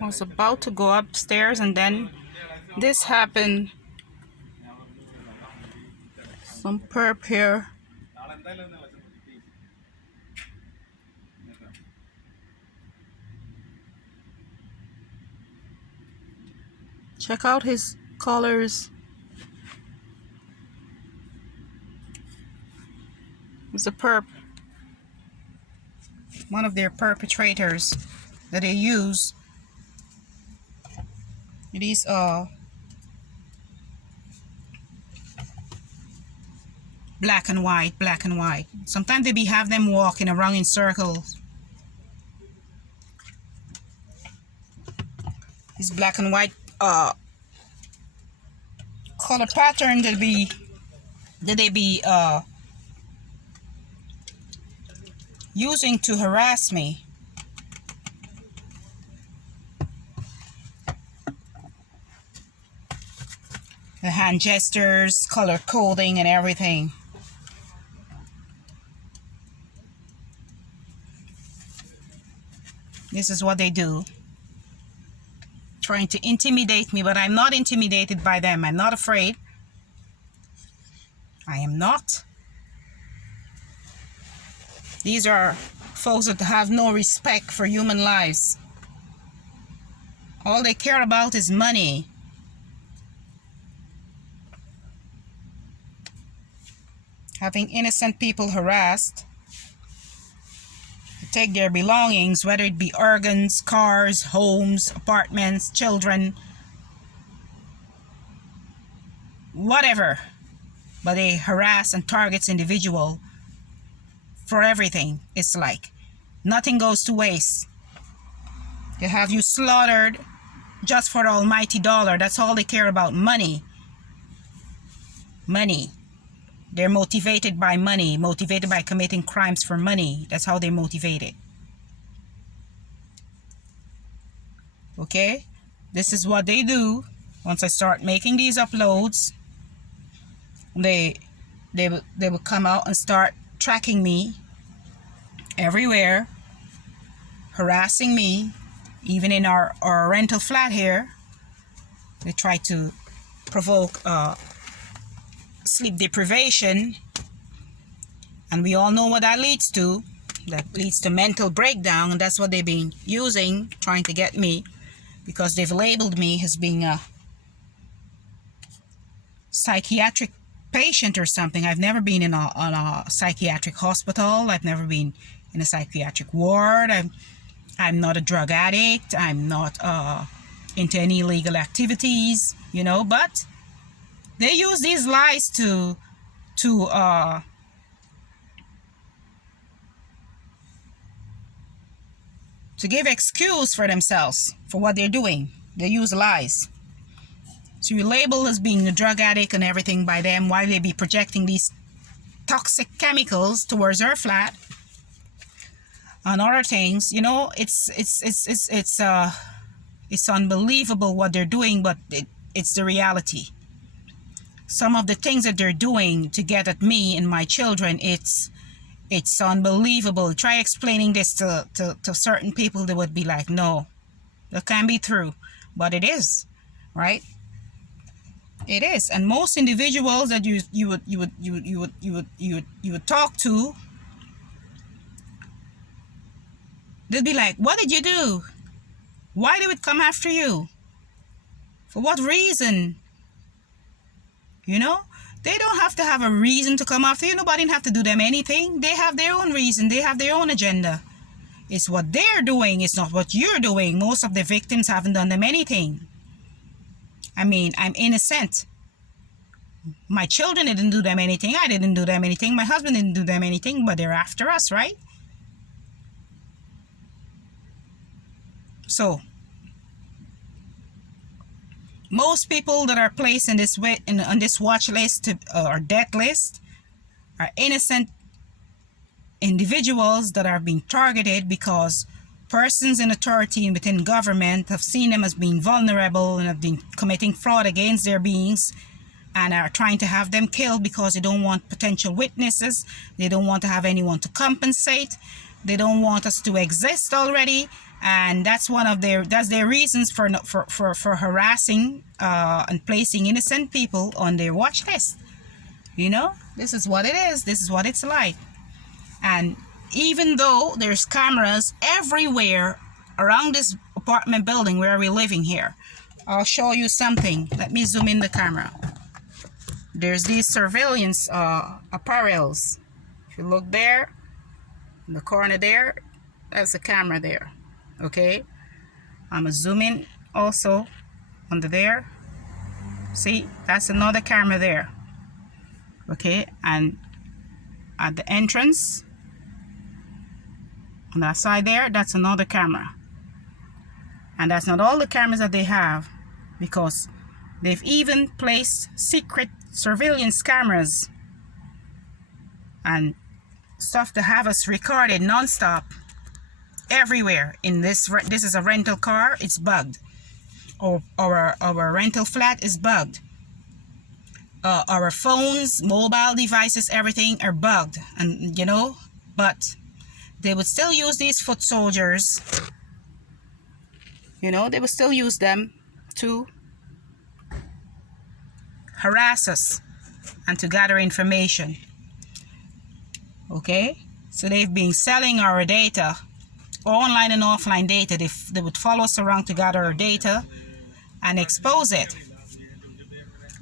I was about to go upstairs and then this happened. Some perp here. Check out his colors. It's a perp. One of their perpetrators that they use. These black and white, black and white. Sometimes they have them walking around in circles. This black and white color pattern that they be using to harass me. The hand gestures, color coding, and everything. This is what they do. Trying to intimidate me, but I'm not intimidated by them. I'm not afraid. I am not. These are folks that have no respect for human lives. All they care about is money. Having innocent people harassed. Take their belongings, whether it be organs, cars, homes, apartments, children, whatever. But they harass and targets individual for everything. It's like nothing goes to waste. They have you slaughtered just for the almighty dollar. That's all they care about. Money. Money. They're motivated by money, motivated by committing crimes for money. That's how they're motivated. Okay? This is what they do. Once I start making these uploads, they will come out and start tracking me everywhere, harassing me, even in our rental flat here. They try to provoke sleep deprivation, and we all know what that leads to. That leads to mental breakdown, and that's what they've been using, trying to get me, because they've labeled me as being a psychiatric patient or something. I've never been in a psychiatric hospital. I've never been in a psychiatric ward. I'm not a drug addict. I'm not into any illegal activities, you know, but they use these lies to give excuse for themselves for what they're doing. They use lies. So you label as being a drug addict and everything by them, while they be projecting these toxic chemicals towards our flat and other things. You know, it's unbelievable what they're doing, but it's the reality. Some of the things that they're doing to get at me and my children, it's unbelievable. Try explaining this to certain people. They would be like, no, that can't be true. But it is, right? It is. And most individuals that you would talk to, they'd be like, what did you do? Why they would come after you? For what reason? You know, they don't have to have a reason to come after you. Nobody have to do them anything. They have their own reason. They have their own agenda. It's what they're doing. It's not what you're doing. Most of the victims haven't done them anything. I mean, I'm innocent. My children didn't do them anything. I didn't do them anything. My husband didn't do them anything, but they're after us, right? So, most people that are placed in this on this watch list or death list are innocent individuals that are being targeted because persons in authority and within government have seen them as being vulnerable and have been committing fraud against their beings and are trying to have them killed because they don't want potential witnesses. They don't want to have anyone to compensate. They don't want us to exist already. and that's their reasons for harassing and placing innocent people on their watch list. You know, this is what it is. This is what it's like. And even though there's cameras everywhere around this apartment building where we're living here, I'll show you something. Let me zoom in the camera. There's these surveillance apparels. If you look there, in the corner there, that's a camera there. Okay, I'm gonna zoom in also under there. See, that's another camera there. Okay, and at the entrance on that side there, that's another camera. And that's not all the cameras that they have, because they've even placed secret surveillance cameras and stuff to have us recorded non-stop everywhere. In this is a rental car, it's bugged. Our rental flat is bugged. Our phones, mobile devices, everything are bugged. And you know, but they would still use these foot soldiers. You know, they would still use them to harass us and to gather information. Okay, so they've been selling our data, online and offline data. They would follow us around to gather our data and expose it.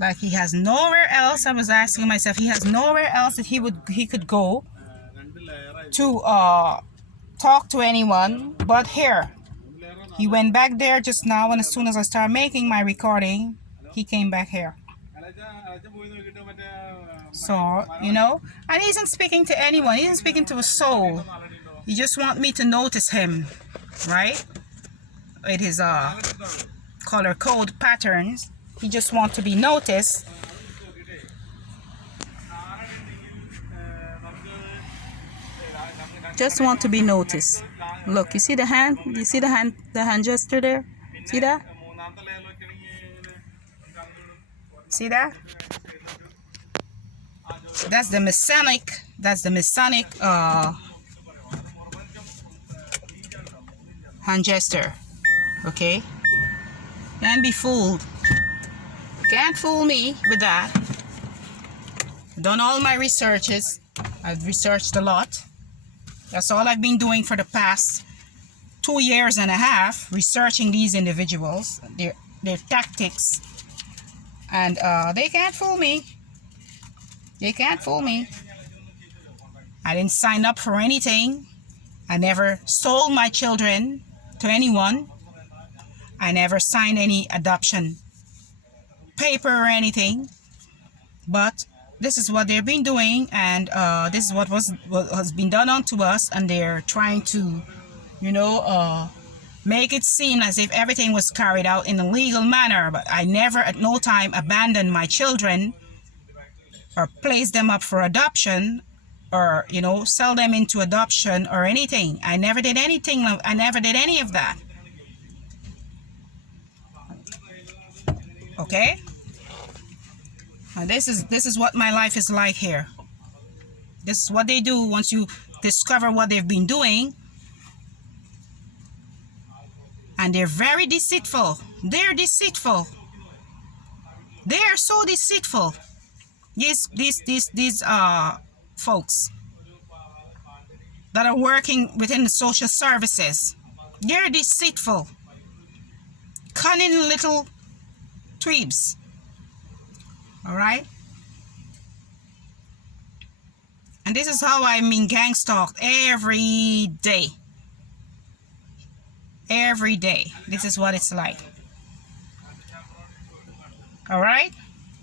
Like, he has nowhere else. I was asking myself, he has nowhere else that he could go to talk to anyone but here. He went back there just now, and as soon as I started making my recording, he came back here. So, you know, and he isn't speaking to anyone. He isn't speaking to a soul. He just wants me to notice him, right? With his color code patterns. He just wants to be noticed. Just want to be noticed. Look, you see the hand? You see the hand gesture there? See that? See that? That's the Masonic hand gesture. Okay? Can't be fooled. Can't fool me with that. Done all my researches. I've researched a lot. That's all I've been doing for the past 2 years and a half, researching these individuals, their tactics. And they can't fool me. They can't fool me. I didn't sign up for anything. I never sold my children to anyone. I never signed any adoption paper or anything. But this is what they've been doing, and this is what has been done unto us, and they're trying to, you know, make it seem as if everything was carried out in a legal manner. But I never at no time abandoned my children or placed them up for adoption, or, you know, sell them into adoption or anything. I never did anything. I never did any of that. Okay? This is what my life is like here. This is what they do once you discover what they've been doing. And they're very deceitful. They're deceitful. They're so deceitful. These folks that are working within the social services, they're deceitful. Cunning little tweebs. All right? And this is how I'm being gang stalked every day. Every day. This is what it's like. All right?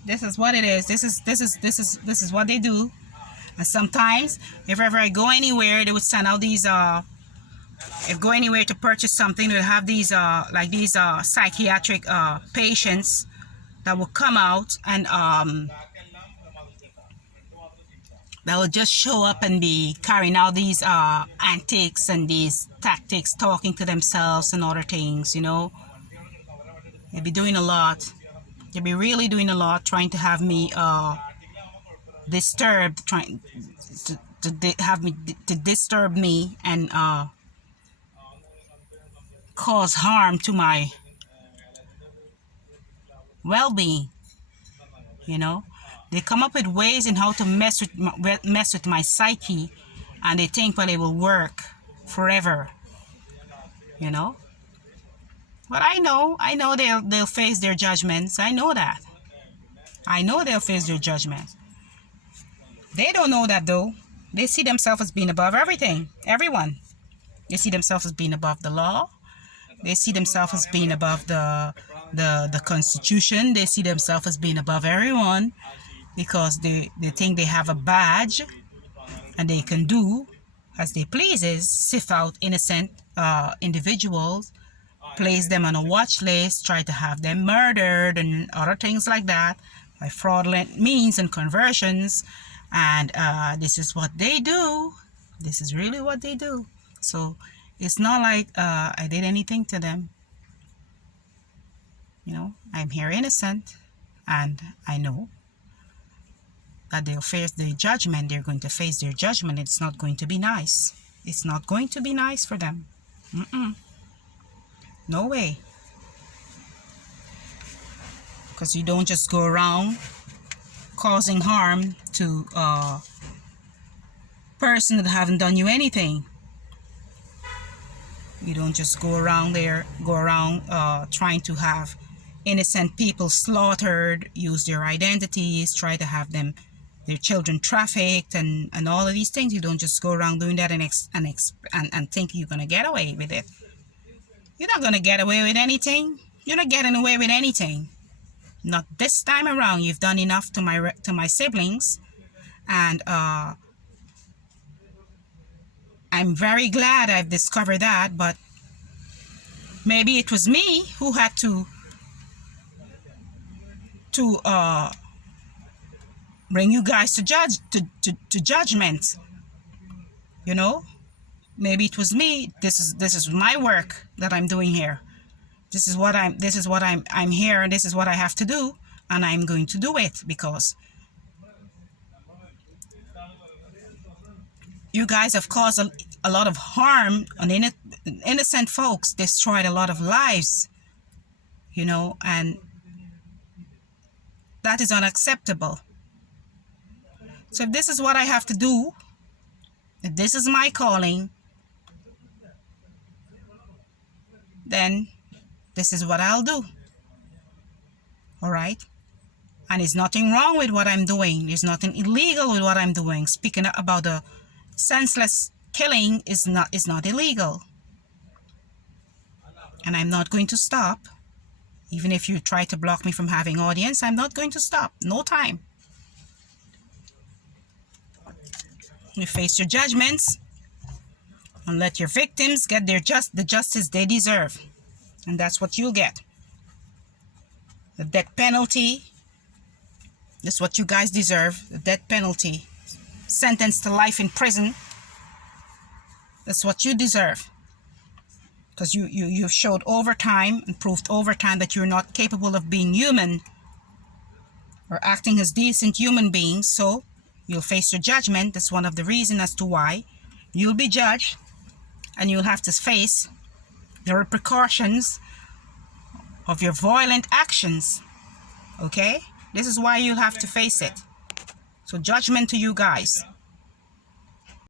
This is what it is. This is what they do. And sometimes, if ever I go anywhere, they would send out these if I go anywhere to purchase something, they'll have these like these psychiatric patients that will come out, and that will just show up and be carrying out these antics and these tactics, talking to themselves and other things, you know. They'll be doing a lot. They'll be really doing a lot, trying to have me disturbed, trying to have me to disturb me, and cause harm to my well-being. You know, they come up with ways in how to mess with my psyche, and they think, well, it will work forever. You know, but I know they'll face their judgments. I know that. I know they'll face their judgments. They don't know that though. They see themselves as being above everything, everyone. They see themselves as being above the law. They see themselves as being above the Constitution. They see themselves as being above everyone because they think they have a badge and they can do as they pleases, sift out innocent individuals, place them on a watch list, try to have them murdered and other things like that by fraudulent means and conversions. And this is what they do. This is really what they do. So it's not like I did anything to them. You know, I'm here innocent, and I know that they'll face their judgment. They're going to face their judgment. It's not going to be nice. It's not going to be nice for them. No way. Because you don't just go around causing harm to a person that haven't done you anything. You don't just go around trying to have innocent people slaughtered, use their identities, try to have their children trafficked, and all of these things. You don't just go around doing that and think you're gonna get away with it. You're not gonna get away with anything. You're not getting away with anything. Not this time around. You've done enough to my siblings, and I'm very glad I've discovered that. But maybe it was me who had to bring you guys to judgment. You know, maybe it was me. This is my work that I'm doing here. This is what I'm here, and this is what I have to do, and I'm going to do it because you guys have caused a lot of harm on innocent folks, destroyed a lot of lives, you know, and that is unacceptable. So if this is what I have to do, if this is my calling, then this is what I'll do. All right? And there's nothing wrong with what I'm doing. There's nothing illegal with what I'm doing. Speaking about the senseless killing is not illegal. And I'm not going to stop. Even if you try to block me from having audience, I'm not going to stop. No time. You face your judgments and let your victims get the justice they deserve. And that's what you'll get. The death penalty. That's what you guys deserve. The death penalty. Sentenced to life in prison. That's what you deserve. Because you showed over time and proved over time that you're not capable of being human or acting as decent human beings. So you'll face your judgment. That's one of the reasons as to why you'll be judged, and you'll have to face the repercussions of your violent actions. Okay? This is why you'll have to face it. So judgment to you guys.